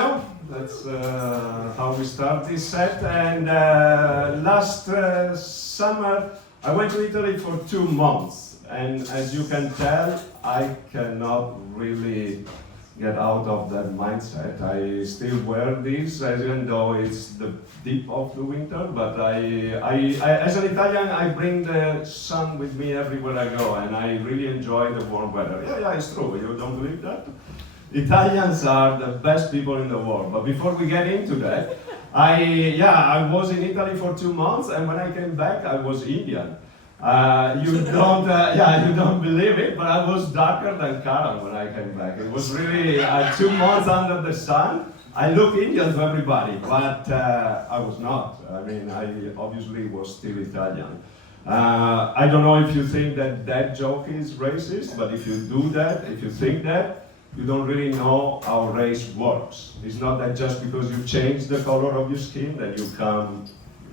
Well, that's how we start this set. And last summer, I went to Italy for 2 months. And as you can tell, I cannot really get out of that mindset. I still wear this, even though it's the deep of the winter. But as an Italian, I bring the sun with me everywhere I go, and I really enjoy the warm weather. Yeah, it's true. You don't believe that? Italians are the best people in the world. But before we get into that, I was in Italy for 2 months, and when I came back, I was Indian. You don't believe it, but I was darker than Karan when I came back. It was really 2 months under the sun. I look Indian to everybody, but I was not. I mean, I obviously was still Italian. I don't know if you think that joke is racist, but if you do that, if you think that, you don't really know how race works. It's not that just because you change the color of your skin that you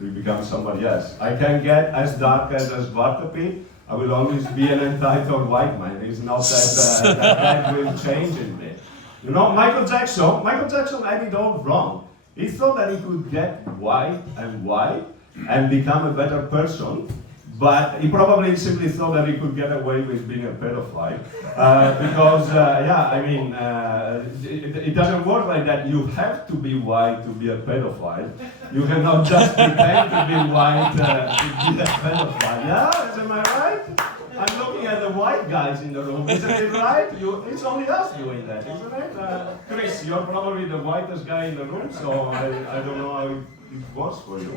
become somebody else. I can get as dark as Vartapi. I will always be an entitled white man. It's not that will change in me. You know, Michael Jackson had it all wrong. He thought that he could get white and become a better person, but he probably simply thought that he could get away with being a pedophile. Because, it doesn't work like that. You have to be white to be a pedophile. You cannot just pretend to be white to be a pedophile. Yeah, am I right? I'm looking at the white guys in the room. Isn't it right? It's only us doing that, isn't it? Chris, you're probably the whitest guy in the room, so I don't know how it was for you.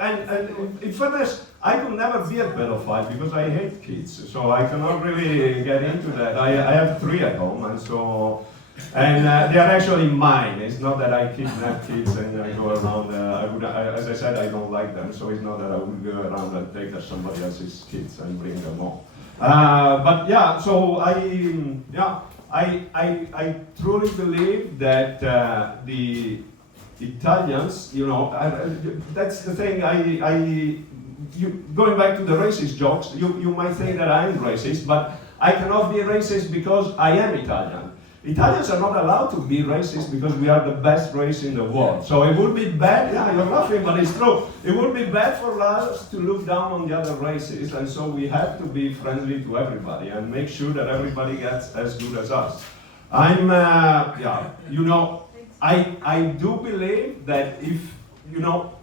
And in fairness, I could never be a pedophile because I hate kids, so I cannot really get into that. I have 3 at home, and they are actually mine. It's not that I kidnap kids and I go around. As I said, I don't like them, so it's not that I would go around and take somebody else's kids and bring them home. I truly believe that the Italians, that's the thing. Going back to the racist jokes, you might think that I'm racist, but I cannot be racist because I am Italian. Italians are not allowed to be racist because we are the best race in the world. So it would be bad, you're laughing, but it's true. It would be bad for us to look down on the other races, and so we have to be friendly to everybody and make sure that everybody gets as good as us. I do believe that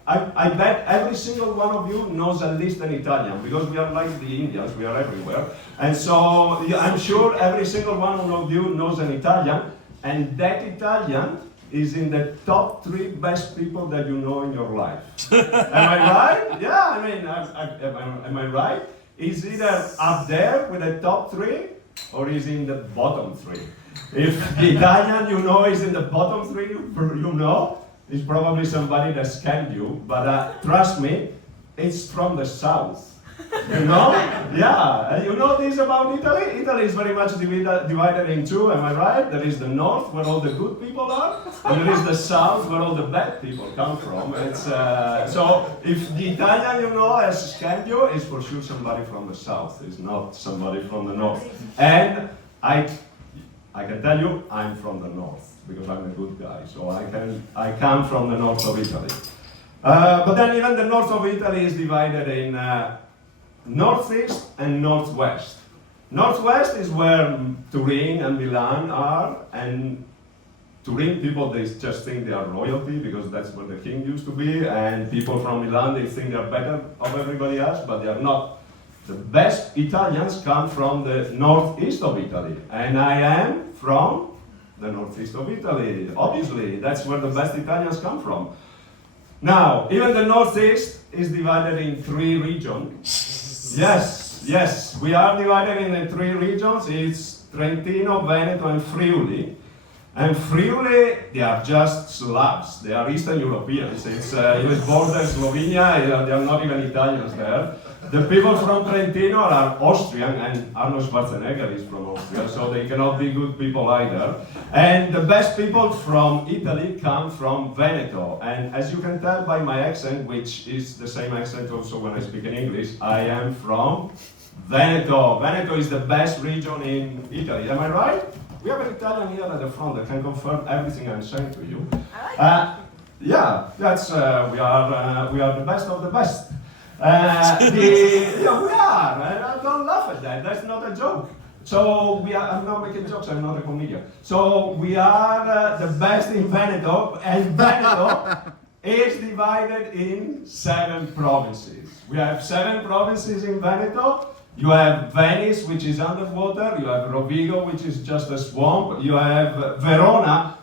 I bet every single one of you knows at least an Italian, because we are like the Indians, we are everywhere. And so I'm sure every single one of you knows an Italian, and that Italian is in the top 3 best people that you know in your life. Am I right? Yeah, am I right? Is either up there with the top 3, or is in the bottom 3? If the Italian you know is in the bottom 3, it's probably somebody that scammed you, but trust me, it's from the south. Yeah, you know this about Italy? Italy is very much divided in 2, am I right? There is the north, where all the good people are, and there is the south, where all the bad people come from. So if the Italian has scammed you, it's for sure somebody from the south, it's not somebody from the north. And I can tell you, I'm from the north, because I'm a good guy, so I come from the north of Italy. But then even the north of Italy is divided in northeast and northwest. Northwest is where Turin and Milan are, and Turin people, they just think they are royalty because that's where the king used to be, and people from Milan, they think they're better of everybody else, but they are not. The best Italians come from the northeast of Italy, and I am from the northeast of Italy. Obviously, that's where the best Italians come from. Now, even the northeast is divided in 3 regions. Yes, we are divided in 3 regions. It's Trentino, Veneto, and Friuli. And Friuli, they are just Slavs. They are Eastern Europeans. It's border Slovenia. They are not even Italians there. The people from Trentino are Austrian, and Arnold Schwarzenegger is from Austria, so they cannot be good people either. And the best people from Italy come from Veneto. And as you can tell by my accent, which is the same accent also when I speak in English, I am from Veneto. Veneto is the best region in Italy. Am I right? We have an Italian here at the front that can confirm everything I'm saying to you. I like Yeah, that's we are the best of the best. Yeah, we are. Don't laugh at that. That's not a joke. So we are. I'm not making jokes. I'm not a comedian. So we are the best in Veneto, and Veneto is divided in 7 provinces. We have 7 provinces in Veneto. You have Venice, which is underwater. You have Rovigo, which is just a swamp. You have Verona.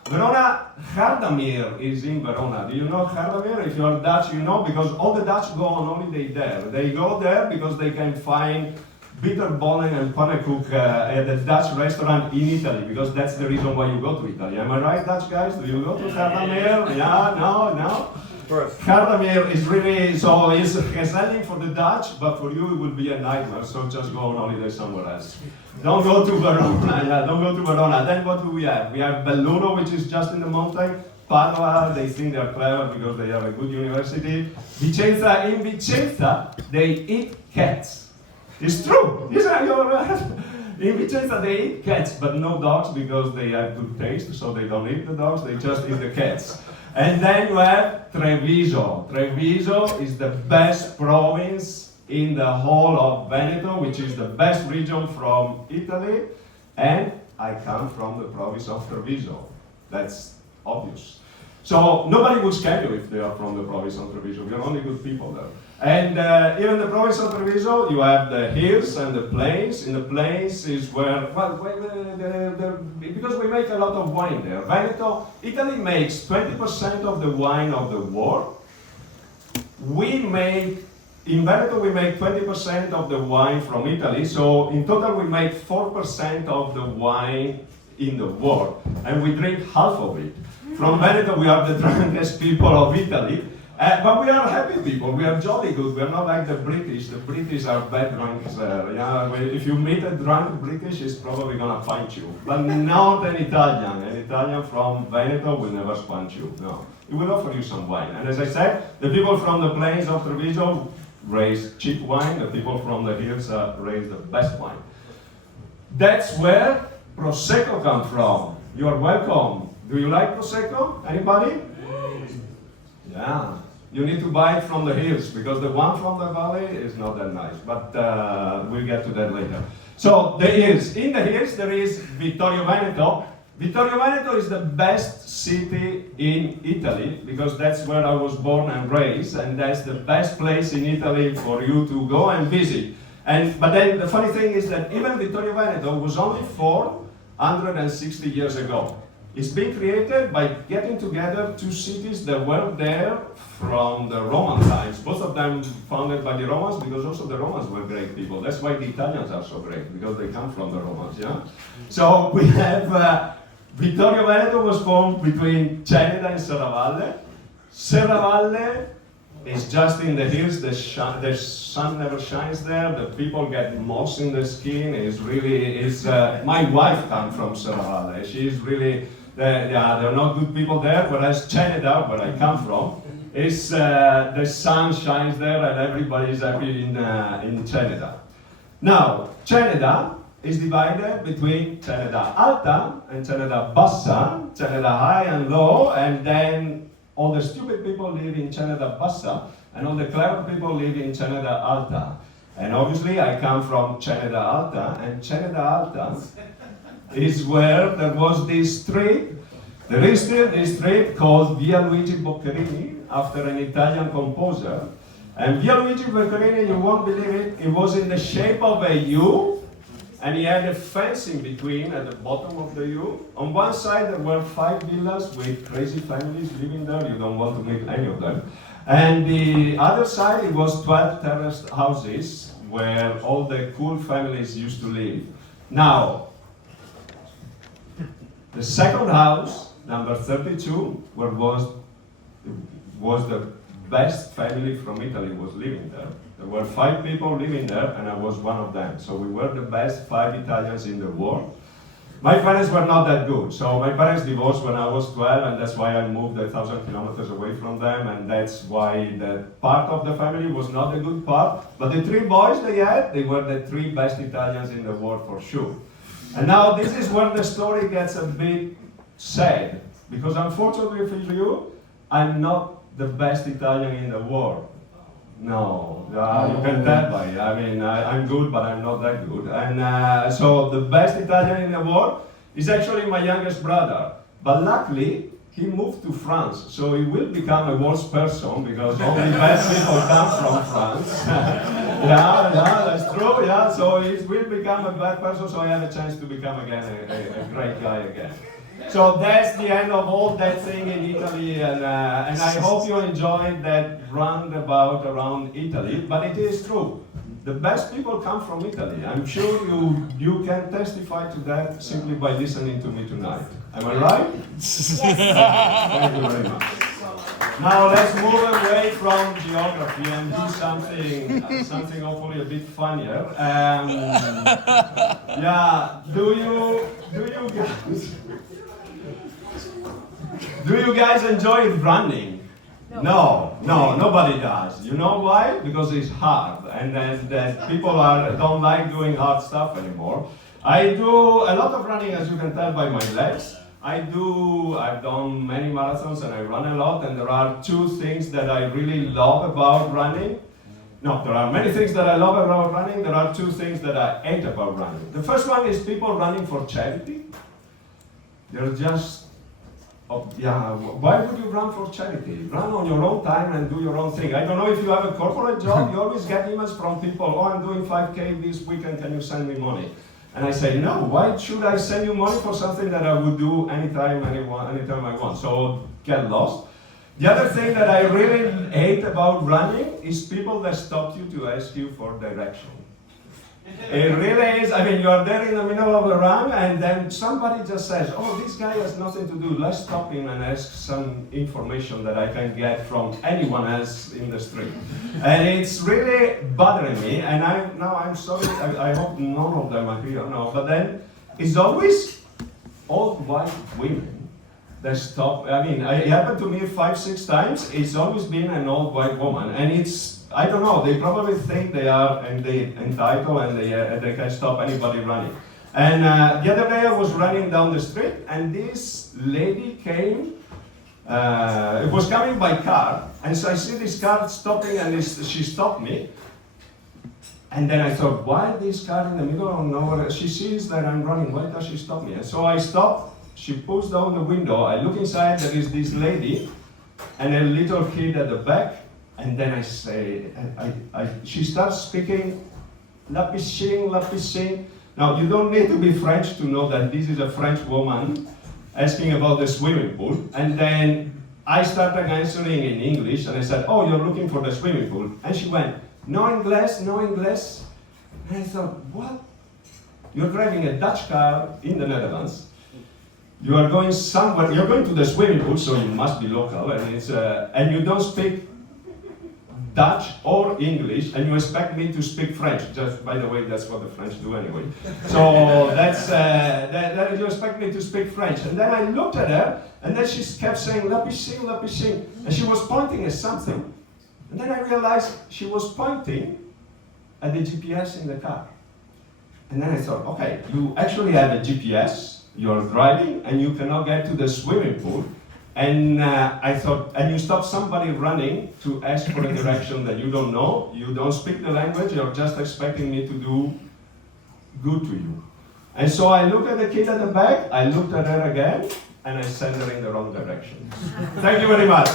Gardamir is in Verona. Do you know Gardamir? If you are Dutch, you know, because all the Dutch go on holiday there. They go there because they can find bitterballen and pannenkoek at a Dutch restaurant in Italy, because that's the reason why you go to Italy. Am I right, Dutch guys? Do you go to Gardamir? Yeah, no? Gardamir is really, so it's gezellig for the Dutch, but for you it would be a nightmare, so just go on holiday somewhere else. Don't go to Verona, don't go to Verona. Then what do we have? We have Belluno, which is just in the mountain. Padua, they think they're clever because they have a good university. Vicenza, in Vicenza, they eat cats. It's true. In Vicenza, they eat cats, but no dogs because they have good taste, so they don't eat the dogs, they just eat the cats. And then you have Treviso. Treviso is the best province in the whole of Veneto, which is the best region from Italy. And I come from the province of Treviso. That's obvious. So nobody will scare you if they are from the province of Treviso. We are only good people there. And even the province of Treviso, you have the hills and the plains. In the plains is where, well, because we make a lot of wine there. Veneto, Italy makes 20% of the wine of the world. In Veneto, we make 20% of the wine from Italy. So in total, we make 4% of the wine in the world. And we drink half of it. From Veneto, we are the drunkest people of Italy. But we are happy people, we are jolly good, we are not like the British. The British are bad drunks. If you meet a drunk British, he's probably gonna punch you. But not an Italian. An Italian from Veneto will never punch you, no. He will offer you some wine. And as I said, the people from the plains of Treviso raise cheap wine, the people from the hills raise the best wine. That's where Prosecco comes from. You are welcome. Do you like Prosecco? Anybody? Yeah. You need to buy it from the hills, because the one from the valley is not that nice, but we'll get to that later. So the hills. In the hills there is Vittorio Veneto. Vittorio Veneto is the best city in Italy, because that's where I was born and raised, and that's the best place in Italy for you to go and visit. But then the funny thing is that even Vittorio Veneto was only formed 160 years ago. It's been created by getting together 2 cities that were there from the Roman times. Both of them founded by the Romans, because also the Romans were great people. That's why the Italians are so great, because they come from the Romans, yeah? So we have Vittorio Veneto was formed between Ceneda and Serravalle. Serravalle is just in the hills, the sun never shines there, the people get moss in the skin. My wife comes from Serravalle. She's really, they're not good people there, whereas Ceneda, where I come from, is the sun shines there and everybody is happy in Ceneda. Now, Ceneda is divided between Ceneda Alta and Ceneda Bassa, Ceneda High and Low, and then all the stupid people live in Ceneda Bassa, and all the clever people live in Ceneda Alta. And obviously I come from Ceneda Alta, and Ceneda Alta is where there was this street. There is still this street called Via Luigi Boccherini, after an Italian composer. And Via Luigi Boccherini, you won't believe it, it was in the shape of a U, and he had a fence in between at the bottom of the U. On one side there were 5 villas with crazy families living there, you don't want to meet any of them. And the other side, it was 12 terraced houses where all the cool families used to live. Now, the second house, number 32, where was the best family from Italy was living there. There were 5 people living there, and I was one of them. So we were the best 5 Italians in the world. My parents were not that good. So my parents divorced when I was 12, and that's why I moved 1,000 kilometers away from them, and that's why that part of the family was not the good part. But the 3 boys they had, they were the 3 best Italians in the world for sure. And now this is where the story gets a bit sad, because unfortunately for you, I'm not the best Italian in the world. No, you can tell by it. I mean, I'm good, but I'm not that good. And so the best Italian in the world is actually my youngest brother. But luckily, he moved to France, so he will become a worse person because only bad people come from France. Yeah, that's true. Yeah, so he will become a bad person, so I have a chance to become again a great guy again. So that's the end of all that thing in Italy, and I hope you enjoyed that roundabout around Italy. But it is true. The best people come from Italy. I'm sure you can testify to that simply by listening to me tonight. Am I right? Yes. Thank you very much. Now let's move away from geography and do something hopefully a bit funnier. Yeah, do you guys enjoy running? No, nobody does. You know why? Because it's hard, and that people don't like doing hard stuff anymore. I do a lot of running, as you can tell by my legs. I've done many marathons and I run a lot, and there are two things that I really love about running. No, there are many things that I love about running. There are two things that I hate about running. The first one is people running for charity. They're just, why would you run for charity? Run on your own time and do your own thing. I don't know if you have a corporate job, you always get emails from people, oh, I'm doing 5K this weekend, can you send me money? And I say, no, why should I send you money for something that I would do anytime I want? So get lost. The other thing that I really hate about running is people that stop you to ask you for direction. It really is. I mean, you are there in the middle of a run, and then somebody just says, oh, this guy has nothing to do. Let's stop him and ask some information that I can get from anyone else in the street. And it's really bothering me, and I'm sorry, I hope none of them are here now, but then it's always old white women that stop. I mean, it happened to me 5-6 times. It's always been an old white woman, and I don't know, they probably think they are entitled and they can stop anybody running. And the other day I was running down the street and this lady came, it was coming by car, and so I see this car stopping and she stopped me. And then I thought, why this car in the middle of nowhere? She sees that I'm running, why does she stop me? And so I stop, she pulls down the window, I look inside, there is this lady and a little kid at the back. And then I say, she starts speaking, la piscine, la piscine. Now, you don't need to be French to know that this is a French woman asking about the swimming pool. And then I started answering in English, and I said, oh, you're looking for the swimming pool. And she went, no English, no English. And I thought, what? You're driving a Dutch car in the Netherlands. You are going somewhere, you're going to the swimming pool, so you must be local, and you don't speak Dutch or English, and you expect me to speak French. Just, by the way, that's what the French do anyway. So that you expect me to speak French. And then I looked at her, and then she kept saying, la piscine, and she was pointing at something. And then I realized she was pointing at the GPS in the car. And then I thought, okay, you actually have a GPS, you're driving, and you cannot get to the swimming pool. And I thought, and you stop somebody running to ask for a direction that you don't know, you don't speak the language, you're just expecting me to do good to you. And so I looked at the kid at the back, I looked at her again, and I sent her in the wrong direction. Thank you very much.